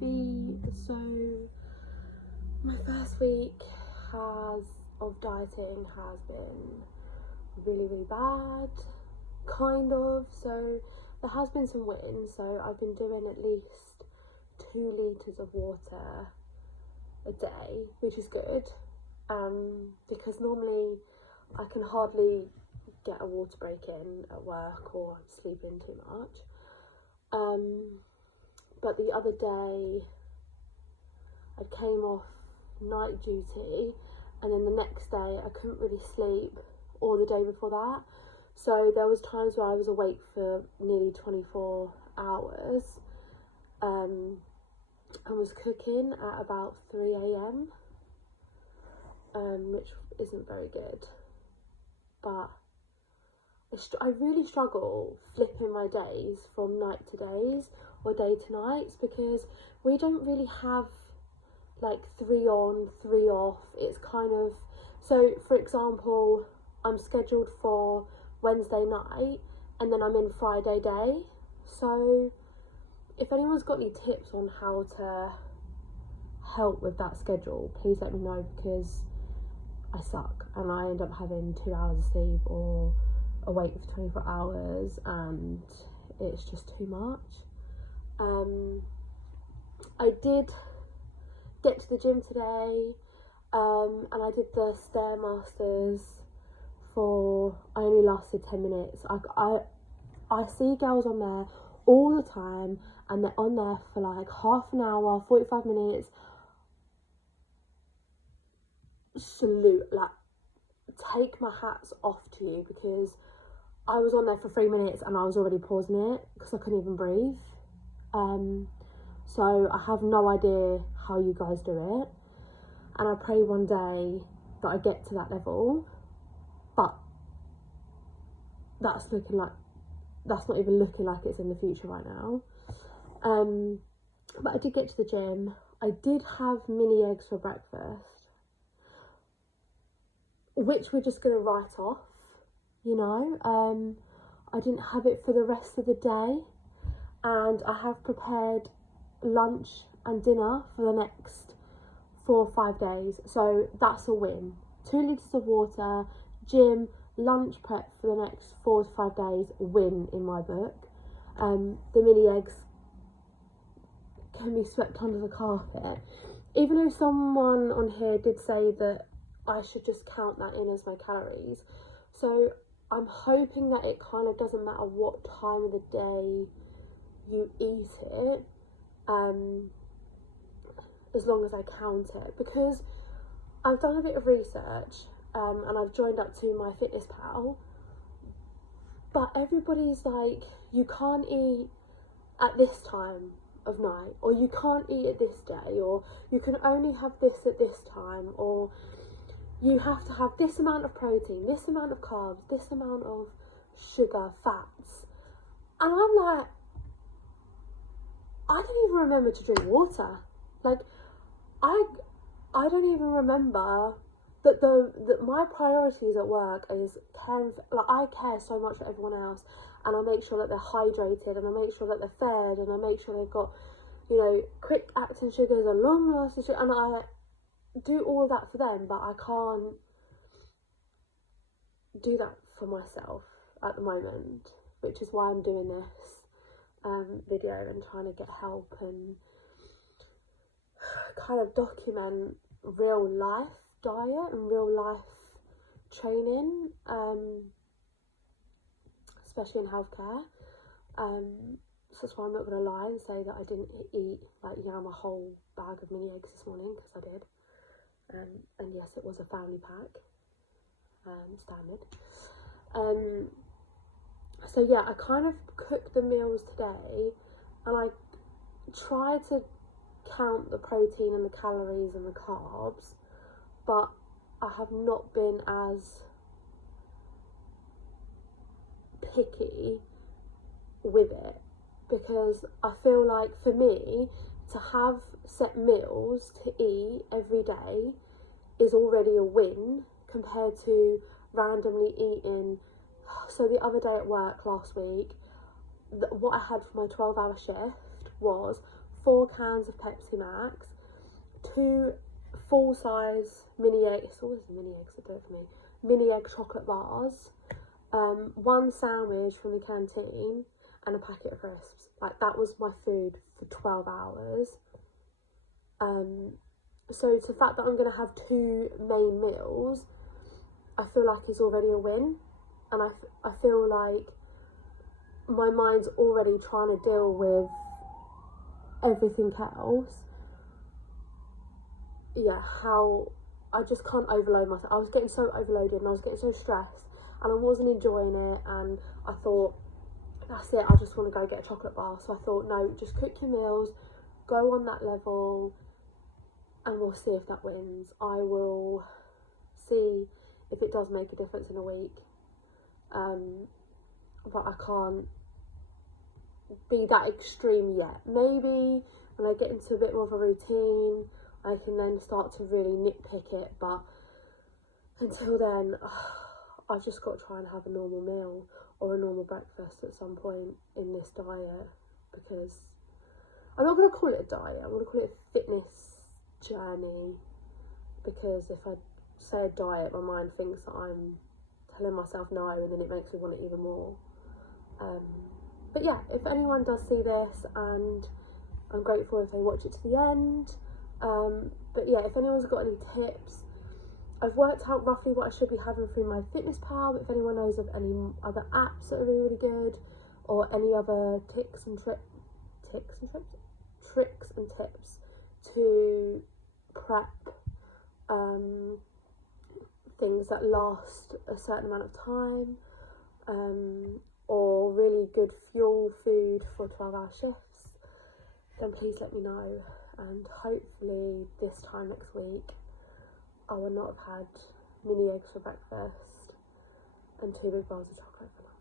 baby. So my first week of dieting has been really bad, kind of. So there has been some wins. So I've been doing at least 2 litres of water a day, which is good, because normally I can hardly get a water break in at work, or I'm sleeping too much. But the other day I came off night duty, and then the next day I couldn't really sleep, or the day before that. So there was times where I was awake for nearly 24 hours. I was cooking at about 3 a.m, which isn't very good. But I really struggle flipping my days from night to days or day to nights, because we don't really have like 3 on, 3 off. It's kind of, so for example, I'm scheduled for Wednesday night and then I'm in Friday day. So if anyone's got any tips on how to help with that schedule, please let me know, because I suck and I end up having 2 hours of sleep or awake for 24 hours and it's just too much. I did get to the gym today, and I did the Stairmasters I only lasted 10 minutes. I see girls on there all the time and they're on there for like half an hour, 45 minutes. Salute, like, take my hats off to you, because I was on there for 3 minutes and I was already pausing it because I couldn't even breathe. So I have no idea how you guys do it, and I pray one day that I get to that level, but that's not even looking like it's in the future right now. But I did get to the gym. I did have mini eggs for breakfast, which we're just going to write off, you know. I didn't have it for the rest of the day, and I have prepared lunch and dinner for the next 4 or 5 days, so that's a win. 2 litres of water, gym, lunch prep for the next 4 to 5 days, win in my book. The mini eggs can be swept under the carpet, even though someone on here did say that I should just count that in as my calories. So I'm hoping that it kind of doesn't matter what time of the day you eat it, as long as I count it, because I've done a bit of research, and I've joined up to MyFitnessPal, but everybody's like, you can't eat at this time of night, or you can't eat at this day, or you can only have this at this time, or you have to have this amount of protein, this amount of carbs, this amount of sugar, fats. And I'm like, I don't even remember to drink water. Like, I don't even remember that my priorities at work is caring for, like, I care so much for everyone else, and I make sure that they're hydrated, and I make sure that they're fed, and I make sure they've got, you know, quick acting sugars and long lasting sugar, and I do all of that for them, but I can't do that for myself at the moment, which is why I'm doing this video and trying to get help and kind of document real life diet and real life training, especially in healthcare. So that's why I'm not going to lie and say that I didn't eat, like, yam a whole bag of mini eggs this morning, because I did. And yes, it was a family pack, standard. So yeah, I kind of cooked the meals today, and I tried to count the protein and the calories and the carbs, but I have not been as picky with it, because I feel like for me to have set meals to eat every day is already a win compared to randomly eating. So the other day at work last week, what I had for my 12-hour shift was 4 cans of Pepsi Max, 2 full-size mini egg, it's always the mini eggs that do it for me, mini egg chocolate bars, 1 sandwich from the canteen, and a packet of crisps. Like, that was my food for 12 hours. So the fact that I'm going to have 2 main meals, I feel like is already a win. And I feel like my mind's already trying to deal with everything else. Yeah, how I just can't overload myself. I was getting so overloaded and I was getting so stressed and I wasn't enjoying it, and I thought, that's it, I just want to go get a chocolate bar. So I thought, no, just cook your meals, go on that level, and we'll see if that wins. I will see if it does make a difference in a week. But I can't be that extreme yet. Maybe when I get into a bit more of a routine, I can then start to really nitpick it. But until then, I've just got to try and have a normal meal or a normal breakfast at some point in this diet, because I'm not going to call it a diet, I'm going to call it a fitness journey, because if I say a diet, my mind thinks that I'm telling myself no, and then it makes me want it even more. But yeah, if anyone does see this, and I'm grateful if they watch it to the end. But yeah, if anyone's got any tips, I've worked out roughly what I should be having through my Fitness Pal. If anyone knows of any other apps that are really, really good, or any other tricks and tips to prep things that last a certain amount of time, or really good fuel food for 12-hour shifts, then please let me know, and hopefully this time next week I will not have had mini eggs for breakfast and 2 big bowls of chocolate for lunch.